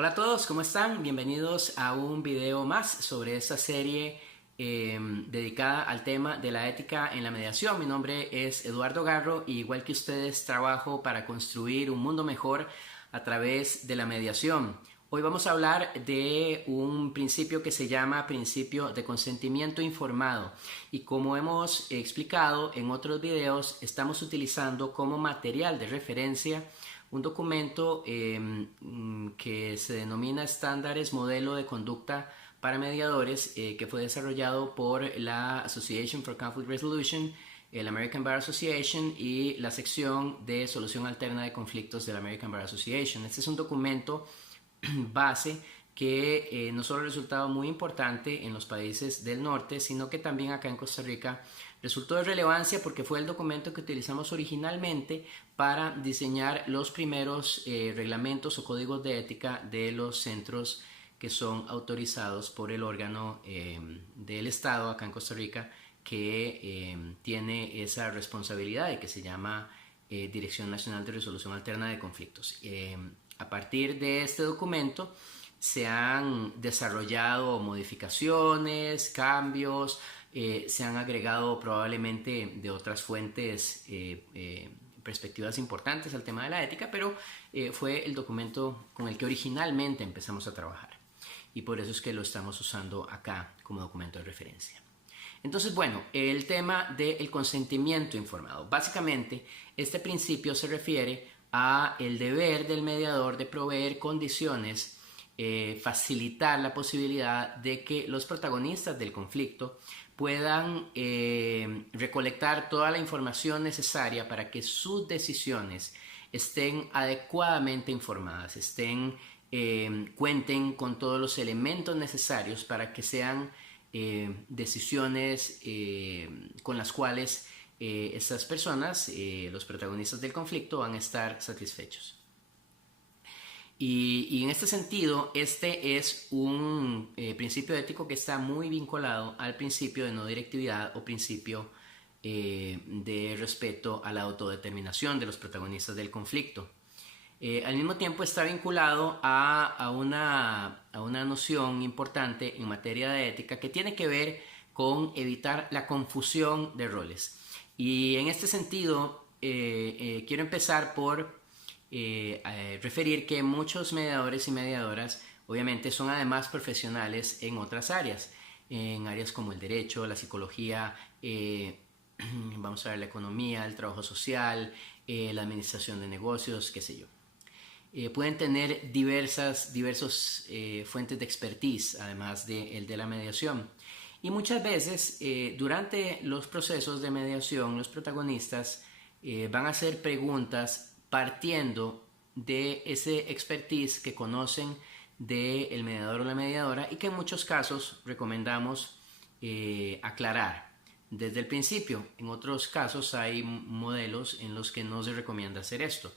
Hola a todos, ¿cómo están? Bienvenidos a un video más sobre esta serie dedicada al tema de la ética en la mediación. Mi nombre es Eduardo Garro y igual que ustedes trabajo para construir un mundo mejor a través de la mediación. Hoy vamos a hablar de un principio que se llama principio de consentimiento informado y como hemos explicado en otros videos, estamos utilizando como material de referencia un documento que se denomina Estándares Modelo de Conducta para Mediadores, que fue desarrollado por la Association for Conflict Resolution, el American Bar Association y la sección de Solución Alterna de Conflictos de la American Bar Association. Este es un documento base que no solo ha resultado muy importante en los países del norte, sino que también acá en Costa Rica resultó de relevancia porque fue el documento que utilizamos originalmente para diseñar los primeros reglamentos o códigos de ética de los centros que son autorizados por el órgano del Estado acá en Costa Rica que tiene esa responsabilidad y que se llama Dirección Nacional de Resolución Alterna de Conflictos. A partir de este documento se han desarrollado modificaciones, cambios, se han agregado probablemente de otras fuentes perspectivas importantes al tema de la ética, pero fue el documento con el que originalmente empezamos a trabajar y por eso es que lo estamos usando acá como documento de referencia. Entonces, bueno, el tema del consentimiento informado. Básicamente, este principio se refiere a el deber del mediador de proveer condiciones, facilitar la posibilidad de que los protagonistas del conflicto puedan recolectar toda la información necesaria para que sus decisiones estén adecuadamente informadas, cuenten con todos los elementos necesarios para que sean decisiones con las cuales estas personas, los protagonistas del conflicto, van a estar satisfechos. Y en este sentido, este es un principio ético que está muy vinculado al principio de no directividad o principio de respeto a la autodeterminación de los protagonistas del conflicto. Al mismo tiempo está vinculado a una noción importante en materia de ética que tiene que ver con evitar la confusión de roles. Y en este sentido, quiero empezar por referir que muchos mediadores y mediadoras obviamente son además profesionales en otras áreas, en áreas como el derecho, la psicología, vamos a ver la economía, el trabajo social, la administración de negocios, qué sé yo. Pueden tener diversas fuentes de expertise, además de la mediación. Y muchas veces, durante los procesos de mediación, los protagonistas van a hacer preguntas partiendo de ese expertise que conocen del mediador o la mediadora y que en muchos casos recomendamos aclarar desde el principio. En otros casos hay modelos en los que no se recomienda hacer esto.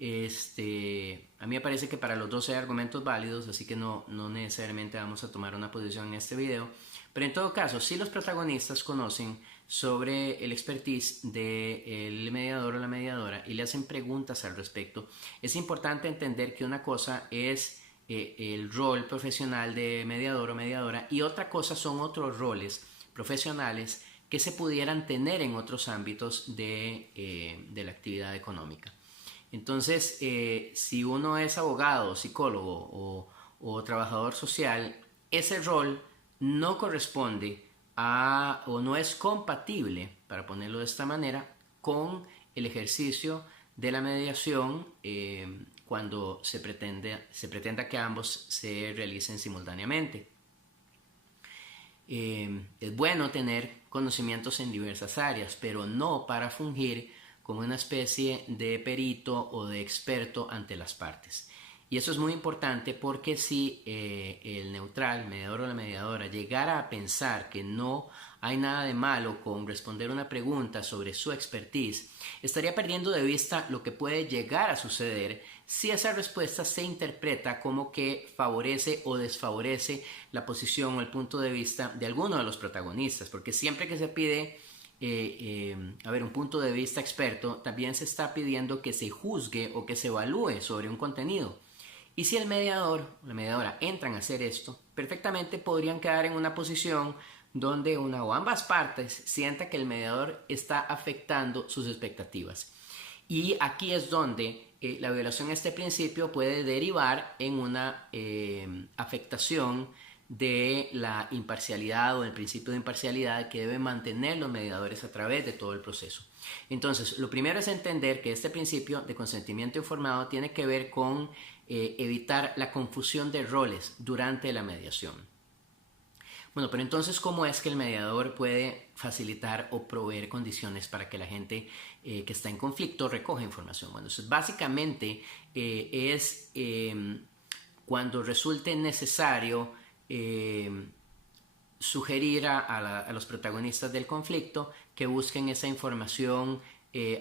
A mí me parece que para los dos hay argumentos válidos, así que no necesariamente vamos a tomar una posición en este video, pero en todo caso, si los protagonistas conocen sobre el expertise del mediador o la mediadora y le hacen preguntas al respecto, es importante entender que una cosa es el rol profesional de mediador o mediadora y otra cosa son otros roles profesionales que se pudieran tener en otros ámbitos de la actividad económica. Entonces, si uno es abogado, psicólogo o trabajador social, ese rol no corresponde o no es compatible, para ponerlo de esta manera, con el ejercicio de la mediación cuando se pretenda que ambos se realicen simultáneamente. Es bueno tener conocimientos en diversas áreas, pero no para fungir como una especie de perito o de experto ante las partes. Y eso es muy importante porque si el neutral, el mediador o la mediadora, llegara a pensar que no hay nada de malo con responder una pregunta sobre su expertise, estaría perdiendo de vista lo que puede llegar a suceder si esa respuesta se interpreta como que favorece o desfavorece la posición o el punto de vista de alguno de los protagonistas, porque siempre que se pide un punto de vista experto, también se está pidiendo que se juzgue o que se evalúe sobre un contenido. Y si el mediador o la mediadora entran a hacer esto, perfectamente podrían quedar en una posición donde una o ambas partes sienta que el mediador está afectando sus expectativas. Y aquí es donde la violación a este principio puede derivar en una afectación de la imparcialidad o el principio de imparcialidad que deben mantener los mediadores a través de todo el proceso. Entonces, lo primero es entender que este principio de consentimiento informado tiene que ver con evitar la confusión de roles durante la mediación. Bueno, pero entonces, ¿cómo es que el mediador puede facilitar o proveer condiciones para que la gente que está en conflicto recoja información? Bueno, entonces, básicamente es cuando resulte necesario sugerir a los protagonistas del conflicto que busquen esa información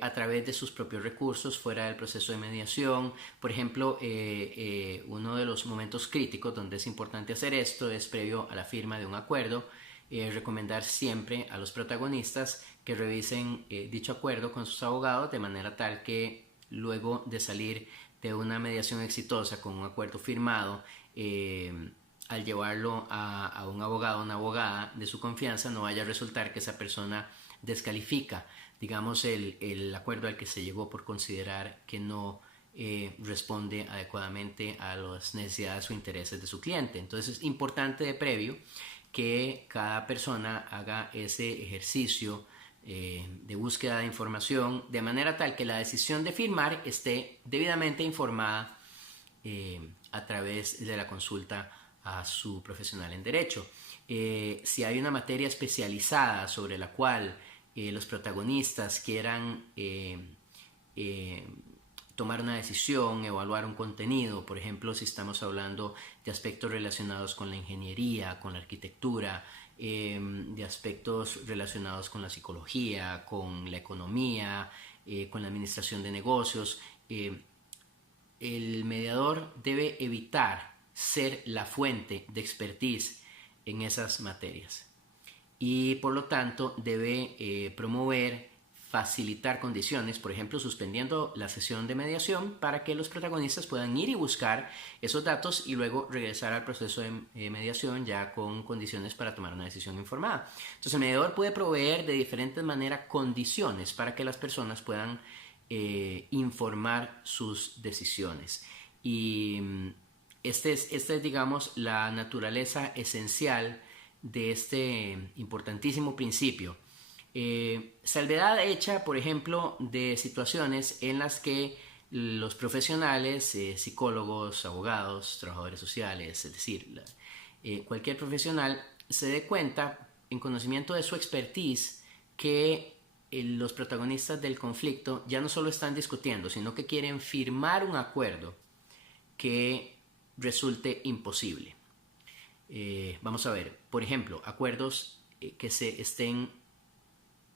a través de sus propios recursos fuera del proceso de mediación. Por ejemplo, uno de los momentos críticos donde es importante hacer esto es previo a la firma de un acuerdo. Recomendar siempre a los protagonistas que revisen dicho acuerdo con sus abogados de manera tal que luego de salir de una mediación exitosa con un acuerdo firmado, al llevarlo a un abogado o una abogada de su confianza, no vaya a resultar que esa persona descalifica, digamos, el acuerdo al que se llegó por considerar que no responde adecuadamente a las necesidades o intereses de su cliente. Entonces es importante de previo que cada persona haga ese ejercicio de búsqueda de información de manera tal que la decisión de firmar esté debidamente informada a través de la consulta a su profesional en derecho. Si hay una materia especializada sobre la cual los protagonistas quieran tomar una decisión, evaluar un contenido, por ejemplo, si estamos hablando de aspectos relacionados con la ingeniería, con la arquitectura, de aspectos relacionados con la psicología, con la economía, con la administración de negocios, el mediador debe evitar ser la fuente de expertise en esas materias y por lo tanto debe promover, facilitar condiciones, por ejemplo suspendiendo la sesión de mediación para que los protagonistas puedan ir y buscar esos datos y luego regresar al proceso de mediación ya con condiciones para tomar una decisión informada. Entonces el mediador puede proveer de diferentes maneras condiciones para que las personas puedan informar sus decisiones. Y esta es, digamos, la naturaleza esencial de este importantísimo principio. Salvedad hecha, por ejemplo, de situaciones en las que los profesionales, psicólogos, abogados, trabajadores sociales, es decir, cualquier profesional se dé cuenta, en conocimiento de su expertise, que los protagonistas del conflicto ya no solo están discutiendo, sino que quieren firmar un acuerdo que resulte imposible. Vamos a ver, por ejemplo, acuerdos que se estén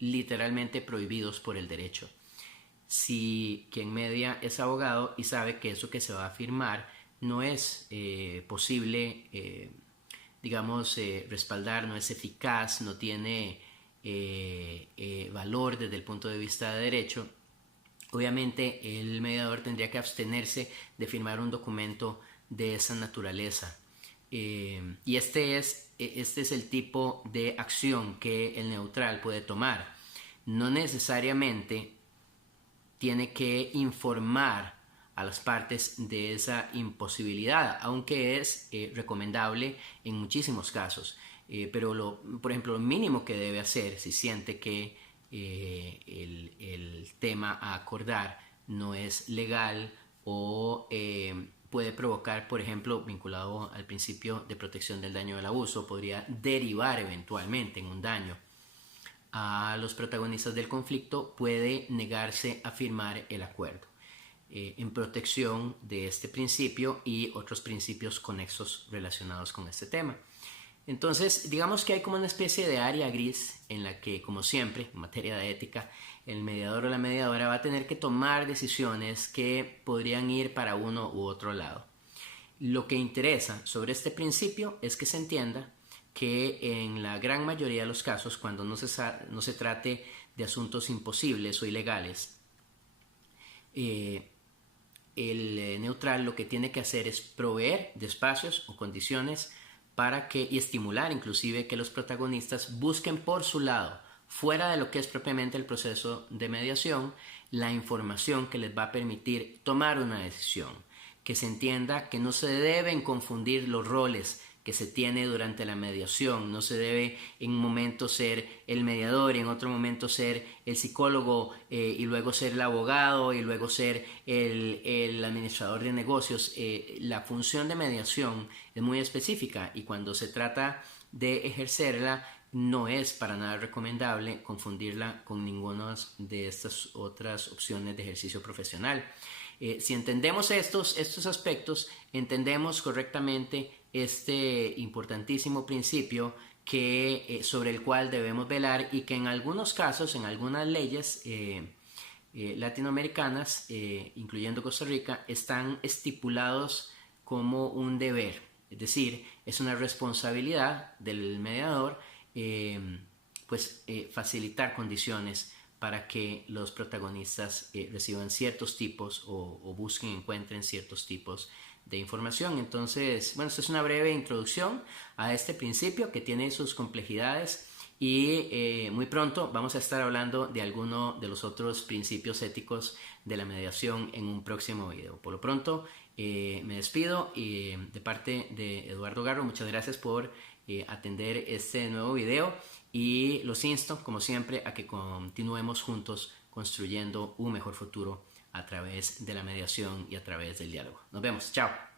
literalmente prohibidos por el derecho. Si quien media es abogado y sabe que eso que se va a firmar no es posible, digamos, respaldar, no es eficaz, no tiene valor desde el punto de vista de derecho, obviamente el mediador tendría que abstenerse de firmar un documento de esa naturaleza. Y este es el tipo de acción que el neutral puede tomar. No necesariamente tiene que informar a las partes de esa imposibilidad, aunque es recomendable en muchísimos casos. Pero por ejemplo, lo mínimo que debe hacer si siente que el tema a acordar no es legal o puede provocar, por ejemplo, vinculado al principio de protección del daño del abuso, podría derivar eventualmente en un daño a los protagonistas del conflicto, puede negarse a firmar el acuerdo en protección de este principio y otros principios conexos relacionados con este tema. Entonces, digamos que hay como una especie de área gris en la que, como siempre, en materia de ética, el mediador o la mediadora va a tener que tomar decisiones que podrían ir para uno u otro lado. Lo que interesa sobre este principio es que se entienda que en la gran mayoría de los casos, cuando no se trate de asuntos imposibles o ilegales, el neutral lo que tiene que hacer es proveer de espacios o condiciones para que, y estimular inclusive que los protagonistas busquen por su lado, fuera de lo que es propiamente el proceso de mediación, la información que les va a permitir tomar una decisión, que se entienda que no se deben confundir los roles que se tiene durante la mediación. No se debe en un momento ser el mediador y en otro momento ser el psicólogo y luego ser el abogado y luego ser el administrador de negocios. La función de mediación es muy específica y cuando se trata de ejercerla no es para nada recomendable confundirla con ninguna de estas otras opciones de ejercicio profesional. Si entendemos estos aspectos, entendemos correctamente este importantísimo principio sobre el cual debemos velar y que en algunos casos, en algunas leyes latinoamericanas, incluyendo Costa Rica, están estipulados como un deber. Es decir, es una responsabilidad del mediador facilitar condiciones para que los protagonistas reciban ciertos tipos o busquen, encuentren ciertos tipos de información. Entonces, bueno, esto es una breve introducción a este principio que tiene sus complejidades y muy pronto vamos a estar hablando de alguno de los otros principios éticos de la mediación en un próximo video. Por lo pronto, me despido y de parte de Eduardo Garro, muchas gracias por atender este nuevo video y los insto, como siempre, a que continuemos juntos construyendo un mejor futuro a través de la mediación y a través del diálogo. Nos vemos. Chao.